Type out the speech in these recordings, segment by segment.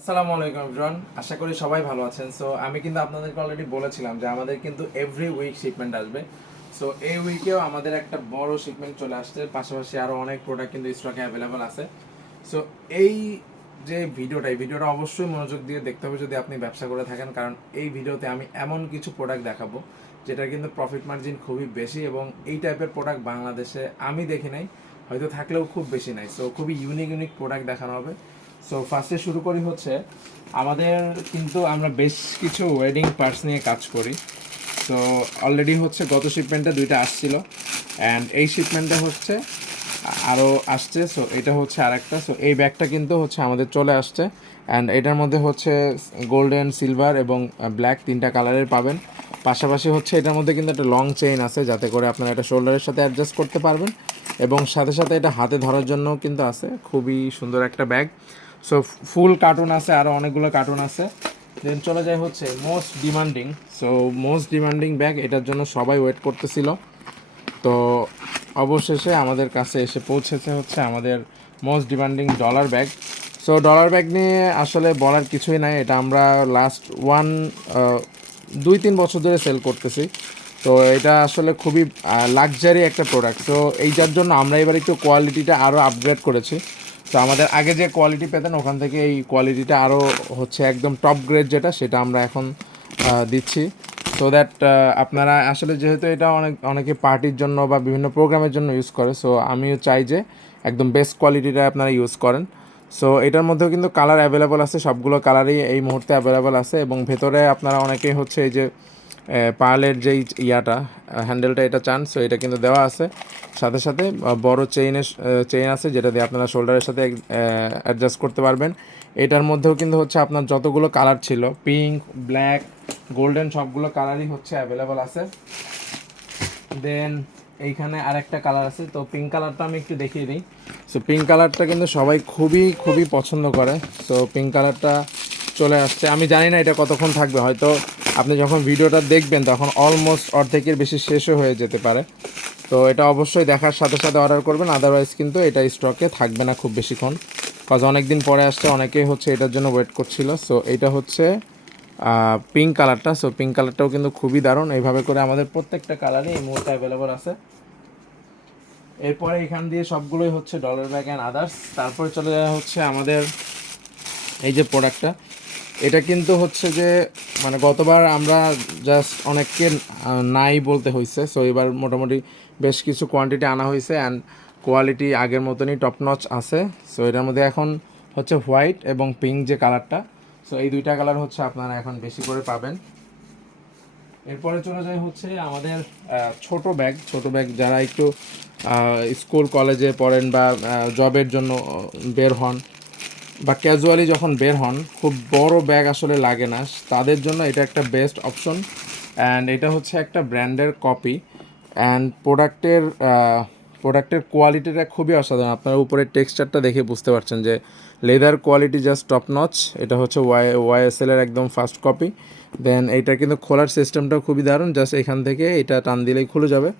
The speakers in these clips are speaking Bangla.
আসসালামু আলাইকুম এভরিওয়ান আশা করি সবাই ভালো আছেন। সো আমি কিন্তু আপনাদেরকে অলরেডি বলেছিলাম যে আমাদের কিন্তু এভরি উইক শিপমেন্ট আসবে। সো এই উইকেও আমাদের একটা বড় শিপমেন্ট চলে আসছে। পাশাপাশি আরও অনেক প্রোডাক্ট কিন্তু স্টকে অ্যাভেলেবল আছে। সো এই যে ভিডিওটা, এই ভিডিওটা অবশ্যই মনোযোগ দিয়ে দেখতে হবে যদি আপনি ব্যবসা করে থাকেন। কারণ এই ভিডিওতে আমি এমন কিছু প্রোডাক্ট দেখাবো যেটা কিন্তু প্রফিট মার্জিন খুবই বেশি এবং এই টাইপের প্রোডাক্ট বাংলাদেশে আমি দেখি নাই, হয়তো থাকলেও খুব বেশি নাই। সো খুবই ইউনিক ইউনিক প্রোডাক্ট দেখানো হবে। সো ফার্স্টে শুরু করি হচ্ছে, আমাদের কিন্তু আমরা বেশ কিছু ওয়েডিং পার্টস নিয়ে কাজ করি। সো অলরেডি হচ্ছে গত শিপমেন্টে দুইটা আসছিল। অ্যান্ড এই শিপমেন্টটা হচ্ছে আরও আসছে। সো এটা হচ্ছে আরেকটা। সো এই ব্যাগটা কিন্তু হচ্ছে আমাদের চলে আসছে। অ্যান্ড এটার মধ্যে হচ্ছে গোল্ডেন সিলভার এবং ব্ল্যাক তিনটা কালারের পাবেন। পাশাপাশি হচ্ছে এটার মধ্যে কিন্তু একটা লং চেইন আছে, যাতে করে আপনারা এটা শোল্ডারের সাথে অ্যাডজাস্ট করতে পারবেন। এবং সাথে সাথে এটা হাতে ধরার জন্য কিন্তু আছে। খুবই সুন্দর একটা ব্যাগ সো ফুল কার্টুন আছে আরও অনেকগুলো কার্টুন আছে। দেন চলে যায় হচ্ছে most demanding so most demanding bag এটার জন্য সবাই ওয়েট করতেছিল। তো অবশেষে আমাদের কাছে এসে পৌঁছেছে হচ্ছে আমাদের most demanding dollar bag so dollar bag নিয়ে আসলে বলার কিছুই নাই। এটা আমরা লাস্ট ওয়ান দুই তিন বছর ধরে সেল করতেছি। তো এটা আসলে খুবই লাক্সারি একটা প্রোডাক্ট তো এইটার জন্য আমরা এবার একটু কোয়ালিটিটা আরও আপগ্রেড করেছি। তো আমাদের আগে যে কোয়ালিটি পেতেন, ওখান থেকে এই কোয়ালিটিটা আরও হচ্ছে একদম টপ গ্রেড যেটা, সেটা আমরা এখন দিচ্ছি। সো দ্যাট আপনারা আসলে যেহেতু এটা অনেক, অনেকে পার্টির জন্য বা বিভিন্ন প্রোগ্রামের জন্য ইউজ করে সো আমিও চাই যে একদম বেস্ট কোয়ালিটিটা আপনারা ইউজ করেন। সো এটার মধ্যেও কিন্তু কালার অ্যাভেলেবল আছে, সবগুলো কালারই এই মুহূর্তে অ্যাভেলেবল আছে, এবং ভেতরে আপনারা অনেকেই হচ্ছে এই যে পার্লের যেই ইয়াটা হ্যান্ডেলটা এটা চান সো এটা কিন্তু দেওয়া আছে। সাথে সাথে বড় চেইনের চেইন আছে যেটা দিয়ে আপনারা শোল্ডারের সাথে অ্যাডজাস্ট করতে পারবেন। এটার মধ্যেও কিন্তু হচ্ছে আপনার যতগুলো কালার ছিল পিঙ্ক ব্ল্যাক গোল্ডেন সবগুলো কালারই হচ্ছে অ্যাভেলেবল আছে। দেন এইখানে আরেকটা কালার আছে, তো পিঙ্ক কালারটা আমি একটু দেখিয়ে দিই। সো পিঙ্ক কালারটা কিন্তু সবাই খুবই খুবই পছন্দ করে। সো পিঙ্ক কালারটা চলে আসছে। আমি জানি না এটা কতক্ষণ থাকবে, হয়তো আপনি যখন ভিডিওটা দেখবেন, তখন অলমোস্ট অর্ধেকের বেশি শেষও হয়ে যেতে পারে। তো এটা অবশ্যই দেখার সাথে সাথে অর্ডার করবেন আদারওয়াইজ কিন্তু এটা স্টকে থাকবে না খুব বেশিক্ষণ। কজ অনেক দিন পরে আসছে, অনেকেই হচ্ছে এটার জন্য ওয়েট করছিল। সো এটা হচ্ছে পিঙ্ক কালারটা সো পিঙ্ক কালারটাও কিন্তু খুবই দারুণ। এইভাবে করে আমাদের প্রত্যেকটা কালারই এই মুহূর্তে অ্যাভেলেবল আছে। এরপরে এখান দিয়ে সবগুলোই হচ্ছে ডলার ব্যাগ অ্যান্ড আদার্স তারপরে চলে যাওয়া হচ্ছে আমাদের এই যে প্রোডাক্টটা এটা কিন্তু হচ্ছে যে মানে গতবার আমরা জাস্ট অনেককে নাই বলতে হয়েছে সো এবার মোটামুটি বেশ কিছু কোয়ান্টিটি আনা হয়েছে অ্যান্ড কোয়ালিটি আগের মতনই টপ নচ আছে সো এটার মধ্যে এখন হচ্ছে হোয়াইট এবং পিঙ্ক যে কালারটা সো এই দুইটা কালার হচ্ছে আপনারা এখন বেশি করে পাবেন। এরপরে চলে যায় হচ্ছে আমাদের ছোট ব্যাগ ছোট ব্যাগ যারা একটু স্কুল কলেজে পড়েন বা জবের জন্য বের হন বা ক্যাজুয়ালি যখন বের হন, খুব বড় ব্যাগ আসলে লাগে না। তাদের জন্য এটা একটা বেস্ট অপশন অ্যান্ড এটা হচ্ছে একটা ব্র্যান্ডের কপি অ্যান্ড প্রোডাক্টের প্রোডাক্টের কোয়ালিটিটা খুবই অসাধারণ। আপনারা উপরের টেক্সচারটা দেখে বুঝতে পারছেন যে leather quality just top notch এটা হচ্ছে ওয়াই ওয়াইএসএল এর একদম ফার্স্ট কপি দেন এটা কিন্তু খোলার সিস্টেমটাও খুবই দারুণ জাস্ট এখান থেকে এটা টান দিলেই খুলে যাবে।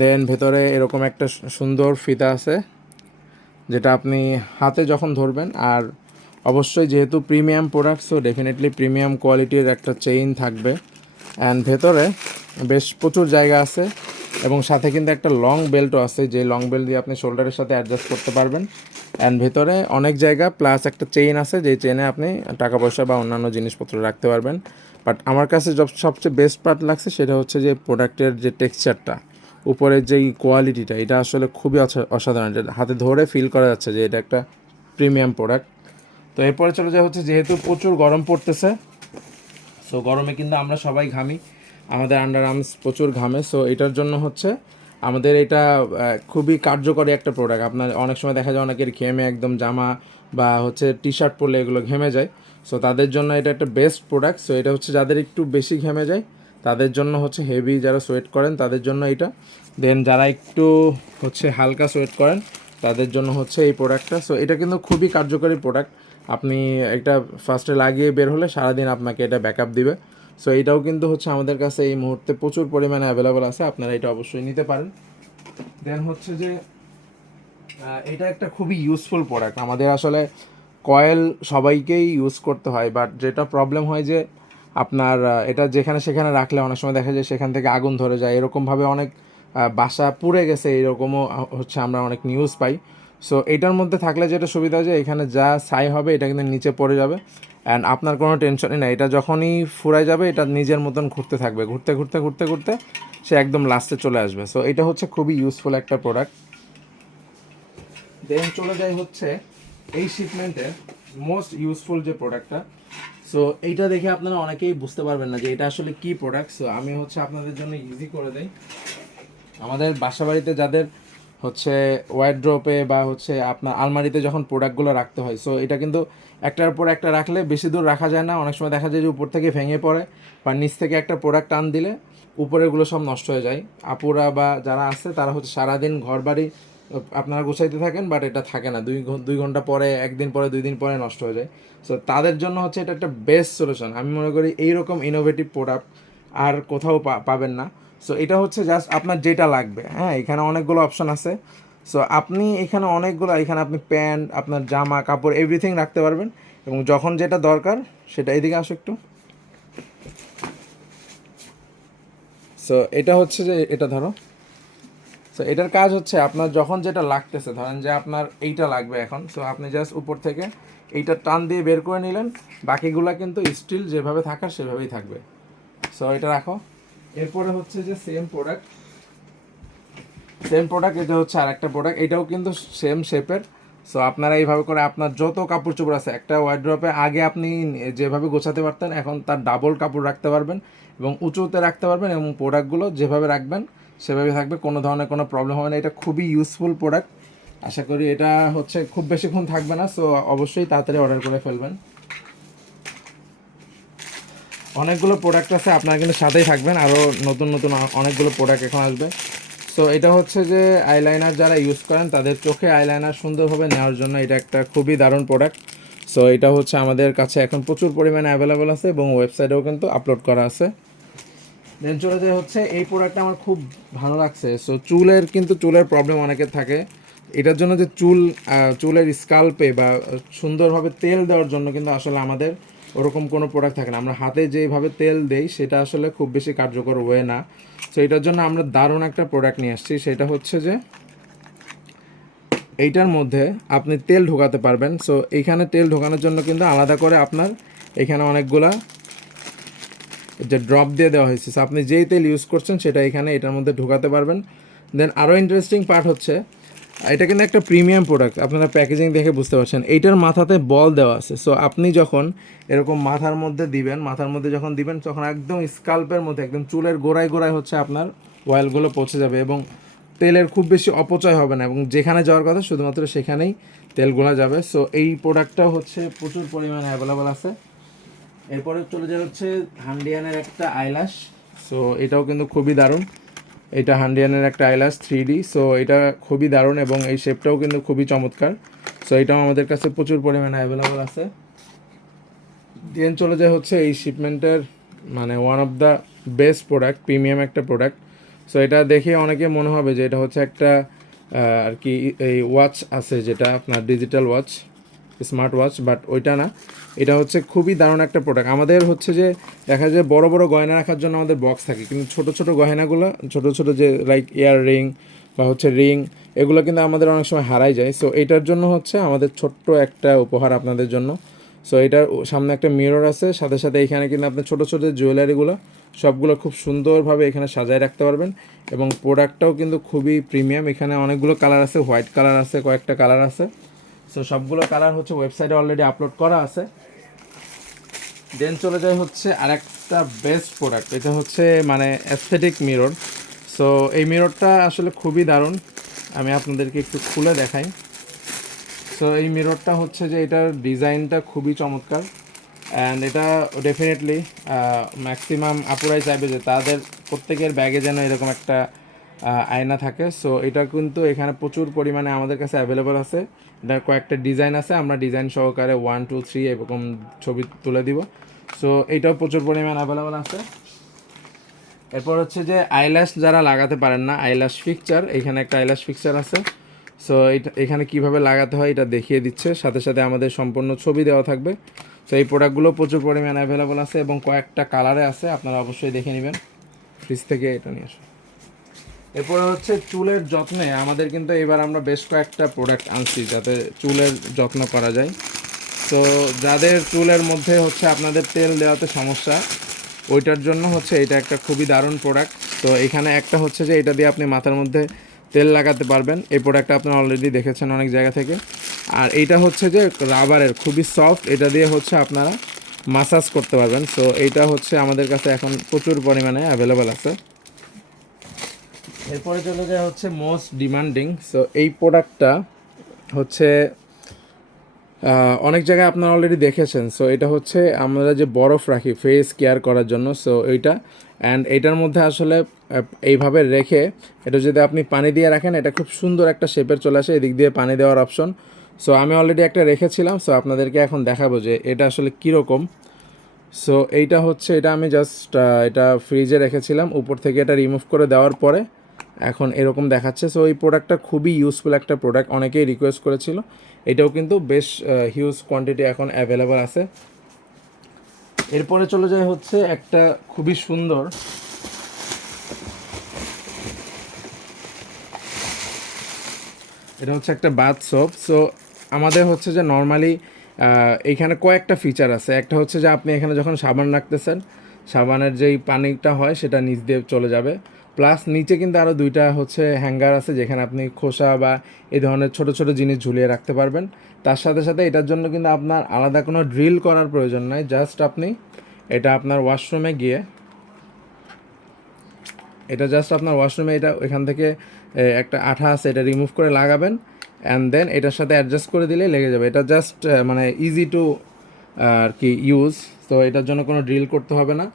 দেন ভেতরে এরকম একটা সুন্দর ফিতা আছে। যেটা আপনি হাতে যখন ধরবেন, আর অবশ্যই যেহেতু premium product so definitely premium কোয়ালিটির একটা চেইন থাকবে। অ্যান্ড ভেতরে বেশ প্রচুর জায়গা আছে, এবং সাথে কিন্তু একটা লং বেল্টও আছে, যে লং বেল্ট দিয়ে আপনি শোল্ডারের সাথে অ্যাডজাস্ট করতে পারবেন। অ্যান্ড ভেতরে অনেক জায়গা প্লাস একটা চেইন আছে, যে চেইনে আপনি টাকা পয়সা বা অন্যান্য জিনিসপত্র রাখতে পারবেন। বাট আমার কাছে সবচেয়ে বেস্ট পার্ট লাগছে, সেটা হচ্ছে যে প্রোডাক্টের যে টেক্সচারটা উপরের যেই কোয়ালিটিটা এটা আসলে খুবই অসাধারণ। যেটা হাতে ধরে ফিল করা যাচ্ছে যে এটা একটা প্রিমিয়াম প্রোডাক্ট তো এরপরে চলে যায় হচ্ছে যেহেতু প্রচুর গরম পড়তেছে সো গরমে কিন্তু আমরা সবাই ঘামি। আমাদের আন্ডার আর্মস প্রচুর ঘামে সো এটার জন্য হচ্ছে আমাদের এটা খুবই কার্যকরী একটা প্রোডাক্ট আপনার অনেক সময় দেখা যায় অনেকের ঘেমে একদম জামা বা হচ্ছে টি শার্ট পরলে এগুলো ঘেমে যায় সো তাদের জন্য এটা একটা বেস্ট প্রোডাক্ট সো এটা হচ্ছে যাদের একটু বেশি ঘেমে যায় তাদের জন্য হচ্ছে হেভি যারা সোয়েট করেন, তাদের জন্য এটা দেন যারা একটু হচ্ছে হালকা সোয়েট করেন, তাদের জন্য হচ্ছে এই প্রোডাক্টটা সো এটা কিন্তু খুবই কার্যকরী প্রোডাক্ট আপনি এটা ফার্স্টে লাগিয়ে বের হলে সারাদিন আপনাকে এটা ব্যাকআপ দিবে। সো এটাও কিন্তু হচ্ছে আমাদের কাছে এই মুহূর্তে প্রচুর পরিমাণে অ্যাভেলেবল আছে। আপনারা এটা অবশ্যই নিতে পারেন। দেন হচ্ছে যে এটা একটা খুবই ইউজফুল প্রোডাক্ট আমাদের আসলে কয়েল সবাইকেই ইউজ করতে হয় বাট যেটা প্রবলেম হয় যে আপনার এটা যেখানে সেখানে রাখলে অনেক সময় দেখা যায় সেখান থেকে আগুন ধরে যায়। এরকমভাবে অনেক বাসা পুড়ে গেছে এরকমও হচ্ছে আমরা অনেক নিউজ পাই। সো এটার মধ্যে থাকলে যেটা সুবিধা যে এখানে যা ছাই হবে, এটা কিন্তু নিচে পড়ে যাবে। অ্যান্ড আপনার কোনো টেনশনই নাই, এটা যখনই ফুরাই যাবে, এটা নিজের মতন ঘুরতে থাকবে। ঘুরতে ঘুরতে ঘুরতে ঘুরতে সে একদম লাস্টে চলে আসবে। সো এটা হচ্ছে খুবই ইউজফুল একটা প্রোডাক্ট দেন চলে যাই হচ্ছে এই শিপমেন্টের মোস্ট ইউজফুল যে প্রোডাক্টটা সো এইটা দেখে আপনারা অনেকেই বুঝতে পারবেন না যে এটা আসলে কি প্রোডাক্ট সো আমি হচ্ছে আপনাদের জন্য ইজি করে দেই। আমাদের বাসা বাড়িতে যাদের হচ্ছে ওয়াইড্রোপে বা হচ্ছে আপনার আলমারিতে যখন প্রোডাক্টগুলো রাখতে হয় সো এটা কিন্তু একটার পর একটা রাখলে বেশি দূর রাখা যায় না। অনেক সময় দেখা যায় যে উপর থেকে ভেঙে পড়ে বা নিচ থেকে একটা প্রোডাক্ট টান দিলে উপরেরগুলো সব নষ্ট হয়ে যায়। আপুরা বা যারা আছে তারা হচ্ছে সারাদিন ঘর বাড়ি আপনারা গুছাইতে থাকেন বাট এটা থাকে না। দুই দুই ঘণ্টা পরে, একদিন পরে, দুই দিন পরে নষ্ট হয়ে যায়। সো তাদের জন্য হচ্ছে এটা একটা বেস্ট সলিউশন আমি মনে করি এইরকম ইনোভেটিভ প্রোডাক্ট আর কোথাও পাবেন না। সো এটা হচ্ছে জাস্ট আপনার যেটা লাগবে। হ্যাঁ এখানে অনেকগুলো অপশন আছে। সো আপনি এখানে অনেকগুলো, এখানে আপনি প্যান্ট, আপনার জামা, কাপড় এভরিথিং রাখতে পারবেন। এবং যখন যেটা দরকার, সেটা এদিকে আসো একটু। সো এটা হচ্ছে যে, এটা ধরো। সো এটার কাজ হচ্ছে আপনার যখন যেটা লাগতেছে, ধরেন যে আপনার এইটা লাগবে এখন সো আপনি জাস্ট উপর থেকে এইটা টান দিয়ে বের করে নিলেন, বাকিগুলা কিন্তু স্টিল যেভাবে থাকার সেভাবেই থাকবে। সো এটা রাখো। এরপরে হচ্ছে যে সেম প্রোডাক্ট সেম প্রোডাক্ট এটা হচ্ছে আর একটা প্রোডাক্ট এটাও কিন্তু সেম শেপের সো আপনারা এইভাবে করে আপনার যত কাপড় চোপড় আছে, একটা ওয়ার্ড্রপে আগে আপনি যেভাবে গোছাতে পারতেন, এখন তার ডাবল কাপড় রাখতে পারবেন এবং উঁচুতে রাখতে পারবেন এবং প্রোডাক্টগুলো যেভাবে রাখবেন সেভাবে থাকবে, কোনো ধরনের কোনো প্রবলেম হবে না। এটা খুবই ইউজফুল প্রোডাক্ট আশা করি এটা হচ্ছে খুব বেশিক্ষণ থাকবে না সো অবশ্যই তাড়াতাড়ি অর্ডার করে ফেলবেন। অনেকগুলো প্রোডাক্ট আছে, আপনারা কিন্তু সাথেই থাকবেন। আরও নতুন নতুন অনেকগুলো প্রোডাক্ট এখন আসবে। সো এটা হচ্ছে যে আইলাইনার যারা ইউজ করেন, তাদের চোখে আইলাইনার সুন্দরভাবে নেওয়ার জন্য এটা একটা খুবই দারুণ প্রোডাক্ট সো এটা হচ্ছে আমাদের কাছে এখন প্রচুর পরিমাণে অ্যাভেলেবল আছে এবং ওয়েবসাইটেও কিন্তু আপলোড করা আছে। দেন চলে যায় হচ্ছে, এই প্রোডাক্টটা আমার খুব ভালো লাগছে। সো চুলের কিন্তু চুলের প্রবলেম অনেকের থাকে। এটার জন্য যে চুল চুলের স্কাল্পে বা সুন্দরভাবে তেল দেওয়ার জন্য কিন্তু আসলে আমাদের ওরকম কোনো প্রোডাক্ট থাকে না। আমরা হাতে যেভাবে তেল দেই, সেটা আসলে খুব বেশি কার্যকর ওয়ে না। সো এটার জন্য আমরা দারুণ একটা প্রোডাক্ট নিয়ে আসছি। সেটা হচ্ছে যে, এইটার মধ্যে আপনি তেল ঢোকাতে পারবেন। সো এইখানে তেল ঢোকানোর জন্য কিন্তু আলাদা করে আপনার এখানে অনেকগুলা যে ড্রপ দিয়ে দেওয়া হয়েছে। আপনি যেই তেল ইউজ করছেন, সেটা এখানে এটার মধ্যে ঢোকাতে পারবেন। দেন আরও ইন্টারেস্টিং পার্ট হচ্ছে, এটা কিন্তু একটা প্রিমিয়াম প্রোডাক্ট আপনারা প্যাকেজিং দেখে বুঝতে পারছেন। এইটার মাথাতে বল দেওয়া আছে। সো আপনি যখন এরকম মাথার মধ্যে দিবেন, মাথার মধ্যে যখন দিবেন, তখন একদম স্কাল্পের মধ্যে, একদম চুলের গোড়ায় গোড়ায় হচ্ছে আপনার অয়েলগুলো পৌঁছে যাবে এবং তেলের খুব বেশি অপচয় হবে না এবং যেখানে যাওয়ার কথা, শুধুমাত্র সেখানেই তেলগুলো যাবে। সো এই প্রোডাক্টটাও হচ্ছে প্রচুর পরিমাণে অ্যাভেলেবল আছে। এরপরে চলে যায় হচ্ছে হান্ডিয়ানের একটা আইলাস সো এটাও কিন্তু খুবই দারুণ। এটা হান্ডিয়ানের একটা আইলাস থ্রি ডি সো এটা খুবই দারুণ এবং এই শেপটাও কিন্তু খুবই চমৎকার। সো এটাও আমাদের কাছে প্রচুর পরিমাণে অ্যাভেলেবল আছে। দেন চলে যায় হচ্ছে এই শিপমেন্টের মানে one of the best product premium একটা প্রোডাক্ট সো এটা দেখে অনেকে মনে হবে যে এটা হচ্ছে একটা আর কি এই ওয়াচ আছে যেটা আপনার digital watch smart watch but ওইটা না। এটা হচ্ছে খুবই দারুণ একটা প্রোডাক্ট আমাদের হচ্ছে যে, দেখা যায় বড় বড় গয়না রাখার জন্য আমাদের বক্স থাকে, কিন্তু ছোট ছোট গয়নাগুলো, ছোট ছোট যে লাইক ইয়ার রিং বা হচ্ছে রিং এগুলো কিন্তু আমাদের অনেক সময় হারাই যায়। সো এটার জন্য হচ্ছে আমাদের ছোট্ট একটা উপহার আপনাদের জন্য। সো এটার সামনে একটা মিরর আছে, সাথে সাথে এখানে কিন্তু আপনি ছোট ছোট জুয়েলারিগুলো সবগুলো খুব সুন্দরভাবে এখানে সাজায় রাখতে পারবেন। এবং প্রোডাক্টটাও কিন্তু খুবই প্রিমিয়াম এখানে অনেকগুলো কালার আছে হোয়াইট কালার আছে, কয়েকটা কালার আছে। সো সবগুলো কালার হচ্ছে ওয়েবসাইটে অলরেডি আপলোড করা আছে। দেন চলে যায় হচ্ছে আরেকটা বেস্ট প্রোডাক্ট এটা হচ্ছে মানে অ্যাস্থেটিক মিরর সো এই মিররটা আসলে খুবই দারুণ। আমি আপনাদেরকে একটু খুলে দেখাই। সো এই মিররটা হচ্ছে যে এটার ডিজাইনটা খুবই চমৎকার। অ্যান্ড এটা ডেফিনেটলি ম্যাক্সিমাম আপুরাই চাইবে যে তাদের প্রত্যেকের ব্যাগে যেন এরকম একটা আয়না থাকে। সো এটা কিন্তু এখানে প্রচুর পরিমাণে আমাদের কাছে অ্যাভেলেবল আছে। এটা কয়েকটা ডিজাইন আছে। আমরা ডিজাইন সহকারে ওয়ান টু থ্রি এরকম ছবি তুলে দিব। সো এটাও প্রচুর পরিমাণ অ্যাভেলেবল আছে। এরপর হচ্ছে যে আইল্যাশ যারা লাগাতে পারেন না আইল্যাশ ফিকচার এখানে একটা আইল্যাশ ফিকচার আছে। সো এটা, এখানে কীভাবে লাগাতে হয় এটা দেখিয়ে দিচ্ছে। সাথে সাথে আমাদের সম্পূর্ণ ছবি দেওয়া থাকবে। সো এই প্রোডাক্টগুলো প্রচুর পরিমাণে অ্যাভেলেবল আছে এবং কয়েকটা কালারে আছে। আপনারা অবশ্যই দেখে নেবেন। ফ্রিজ থেকে এটা নিয়ে আসুন। এরপরে হচ্ছে চুলের যত্নে আমাদের কিন্তু এবার আমরা বেশ কয়েকটা প্রোডাক্ট আনছি যাতে চুলের যত্ন করা যায়। তো যাদের চুলের মধ্যে হচ্ছে আপনাদের তেল দেওয়াতে সমস্যা, ওইটার জন্য হচ্ছে এটা একটা খুবই দারুণ প্রোডাক্ট তো এখানে একটা হচ্ছে যে এটা দিয়ে আপনি মাথার মধ্যে তেল লাগাতে পারবেন। এই প্রোডাক্টটা আপনি অলরেডি দেখেছেন অনেক জায়গা থেকে। আর এইটা হচ্ছে যে রাবারের খুবই সফট এটা দিয়ে হচ্ছে আপনারা মাসাজ করতে পারবেন। সো এইটা হচ্ছে আমাদের কাছে এখন প্রচুর পরিমাণে অ্যাভেলেবেল আছে। এরপরে চলে যায় হচ্ছে মোস্ট ডিমান্ডিং সো এই প্রোডাক্টটা হচ্ছে অনেক জায়গায় আপনারা অলরেডি দেখেছেন। সো এটা হচ্ছে আমরা যে বরফ রাখি ফেস কেয়ার করার জন্য। সো এইটা অ্যান্ড এইটার মধ্যে আসলে এইভাবে রেখে, এটা যদি আপনি পানি দিয়ে রাখেন, এটা খুব সুন্দর একটা শেপের চলে আসে, এদিক দিয়ে পানি দেওয়ার অপশন সো আমি অলরেডি একটা রেখেছিলাম। সো আপনাদেরকে এখন দেখাবো যে এটা আসলে কীরকম। সো এইটা হচ্ছে, এটা আমি জাস্ট এটা ফ্রিজে রেখেছিলাম। উপর থেকে এটা রিমুভ করে দেওয়ার পরে এখন এরকম দেখাচ্ছে। সো এই প্রোডাক্টটা খুবই ইউজফুল একটা প্রোডাক্ট অনেকেই রিকোয়েস্ট করেছিল। এটাও কিন্তু বেশ হিউজ কোয়ান্টিটি এখন অ্যাভেলেবল আছে। এরপরে চলে যায় হচ্ছে একটা খুবই সুন্দর। এটা হচ্ছে একটা বাথ সোপ সো আমাদের হচ্ছে যে নর্মালি এখানে কয়েকটা ফিচার আছে। একটা হচ্ছে যে আপনি এখানে যখন সাবান রাখতেছেন, সাবানের যেই পানিটা হয়, সেটা নিচ দিয়ে চলে যাবে। প্লাস নিচে কিন্তু আরও দুইটা হচ্ছে হ্যাঙ্গার আছে, যেখানে আপনি খোসা বা এই ধরনের ছোট ছোট জিনিস ঝুলিয়ে রাখতে পারবেন। তার সাথে সাথে এটার জন্য কিন্তু আপনার আলাদা কোনো ড্রিল করার প্রয়োজন নাই। জাস্ট আপনি এটা আপনার ওয়াশরুমে গিয়ে, এটা জাস্ট আপনার ওয়াশরুমে এটা এখান থেকে একটা আঠা আছে, এটা রিমুভ করে লাগাবেন। অ্যান্ড দেন এটার সাথে অ্যাডজাস্ট করে দিলেই লেগে যাবে। এটা জাস্ট মানে ইজি টু আর কি ইউজ তো এটার জন্য কোনো ড্রিল করতে হবে না।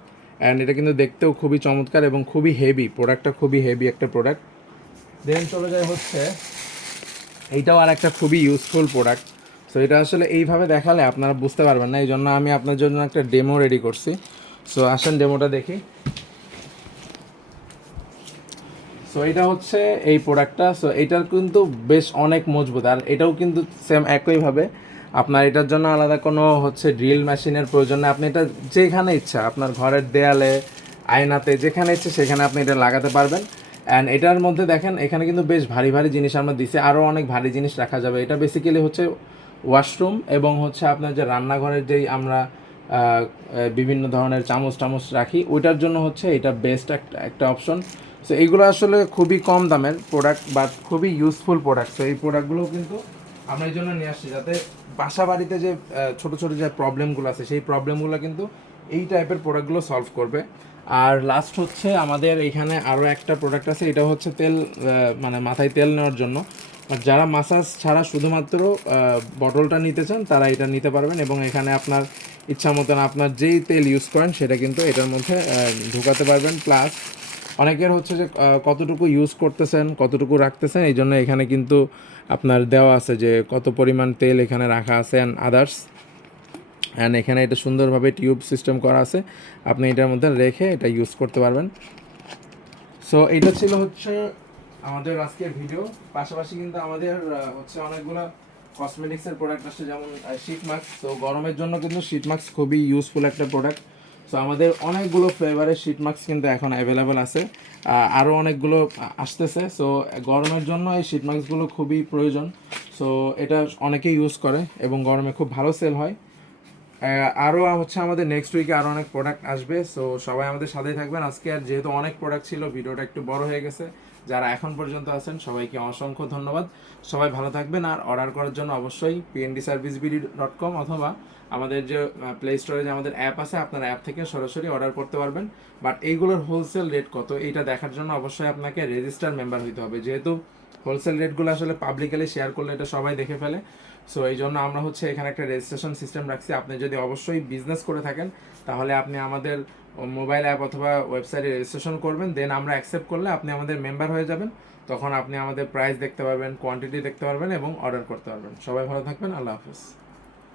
অ্যান্ড এটা কিন্তু দেখতেও খুবই চমৎকার এবং খুবই হেভি প্রোডাক্টটা খুবই হেভি একটা প্রোডাক্ট দেন চলে যায় হচ্ছে, এইটাও আর একটা খুবই ইউজফুল প্রোডাক্ট সো এটা আসলে এইভাবে দেখালে আপনারা বুঝতে পারবেন না এই জন্য আমি আপনার জন্য একটা ডেমো রেডি করছি। সো আসেন ডেমোটা দেখি। সো এটা হচ্ছে এই প্রোডাক্টটা সো এটার কিন্তু বেশ অনেক মজবুত, আর এটাও কিন্তু সেম একইভাবে। আপনার এটার জন্য আলাদা কোনো হচ্ছে ড্রিল মেশিনের প্রয়োজন নেই। আপনি এটা যেখানে ইচ্ছা, আপনার ঘরের দেয়ালে, আয়নাতে, যেখানে ইচ্ছে সেখানে আপনি এটা লাগাতে পারবেন। অ্যান্ড এটার মধ্যে দেখেন, এখানে কিন্তু বেশ ভারী ভারী জিনিস আমরা দিছি। আরও অনেক ভারী জিনিস রাখা যাবে। এটা বেসিক্যালি হচ্ছে ওয়াশরুম এবং হচ্ছে আপনার যে রান্নাঘরের যেই আমরা বিভিন্ন ধরনের চামচ টামচ রাখি, ওইটার জন্য হচ্ছে এটা বেস্ট একটা একটা অপশন সো এইগুলো আসলে খুবই কম দামের প্রোডাক্ট বাট খুবই ইউজফুল প্রোডাক্ট সো এই প্রোডাক্টগুলো কিন্তু আমরা এই জন্য নিয়ে আসছি যাতে বাসা বাড়িতে যে ছোট ছোট যে প্রবলেমগুলো আছে, সেই প্রবলেমগুলো কিন্তু এই টাইপের প্রোডাক্টগুলো সলভ করবে। আর লাস্ট হচ্ছে আমাদের এখানে আরও একটা প্রোডাক্ট আছে এটা হচ্ছে তেল মানে মাথায় তেল নেওয়ার জন্য। যারা মাসাজ ছাড়া শুধুমাত্র বটলটা নিতে চান, তারা এটা নিতে পারবেন এবং এখানে আপনার ইচ্ছা মতন আপনার যেই তেল ইউজ করেন, সেটা কিন্তু এটার মধ্যে ঢুকাতে পারবেন। প্লাস অনেকের হচ্ছে যে কতটুকু ইউজ করতেছেন, কতটুকু রাখতেছেন, এই জন্য এখানে কিন্তু আপনার দেওয়া আছে যে, কত পরিমাণ তেল এখানে রাখা আছে অ্যান্ড আদার্স অ্যান্ড এখানে এটা সুন্দরভাবে টিউব সিস্টেম করা আছে। আপনি এটার মধ্যে রেখে এটা ইউজ করতে পারবেন। সো এটা ছিল হচ্ছে আমাদের আজকের ভিডিও পাশাপাশি কিন্তু আমাদের হচ্ছে অনেকগুলো কসমেটিক্সের প্রোডাক্ট আসছে, যেমন শীট মাস্ক তো গরমের জন্য কিন্তু শীট মাস্ক খুবই ইউজফুল একটা প্রোডাক্ট সো আমাদের অনেকগুলো ফ্লেভারের শীট মাস্ক কিন্তু এখন অ্যাভেলেবেল আছে। আরও অনেকগুলো আসতেছে। সো গরমের জন্য এই শীট মাস্কগুলো খুবই প্রয়োজন। সো এটা অনেকেই ইউজ করে এবং গরমে খুব ভালো সেল হয়। আরও হচ্ছে আমাদের নেক্সট উইকে আরও অনেক প্রোডাক্ট আসবে। সো সবাই আমাদের সাথেই থাকবেন। আজকে আর যেহেতু অনেক প্রোডাক্ট ছিল, ভিডিওটা একটু বড় হয়ে গেছে। যারা এখন পর্যন্ত আছেন, সবাইকে অসংখ্য ধন্যবাদ। সবাই ভালো থাকবেন। আর অর্ডার করার জন্য অবশ্যই PND service BD dot com অথবা আমাদের যে প্লে স্টোরে যে আমাদের অ্যাপ আছে, আপনারা অ্যাপ থেকে সরাসরি অর্ডার করতে পারবেন। বাট এইগুলোর হোলসেল রেট কত? এইটা দেখার জন্য অবশ্যই আপনাকে রেজিস্টার মেম্বার হতে হবে। যেহেতু হোলসেল রেটগুলো আসলে পাবলিকালি শেয়ার করলে এটা সবাই দেখে ফেলে। সো এই জন্য আমরা হচ্ছে এখানে একটা রেজিস্ট্রেশন সিস্টেম রাখছি। আপনি যদি অবশ্যই বিজনেস করে থাকেন, তাহলে আপনি আমাদের মোবাইল অ্যাপ অথবা ওয়েবসাইটে রেজিস্ট্রেশন করবেন। দেন আমরা অ্যাকসেপ্ট করলে আপনি আমাদের মেম্বার হয়ে যাবেন। তখন আপনি আমাদের প্রাইস দেখতে পারবেন কোয়ান্টিটি দেখতে পারবেন এবং অর্ডার করতে পারবেন। সবাই ভালো থাকবেন। আল্লাহ হাফিজ।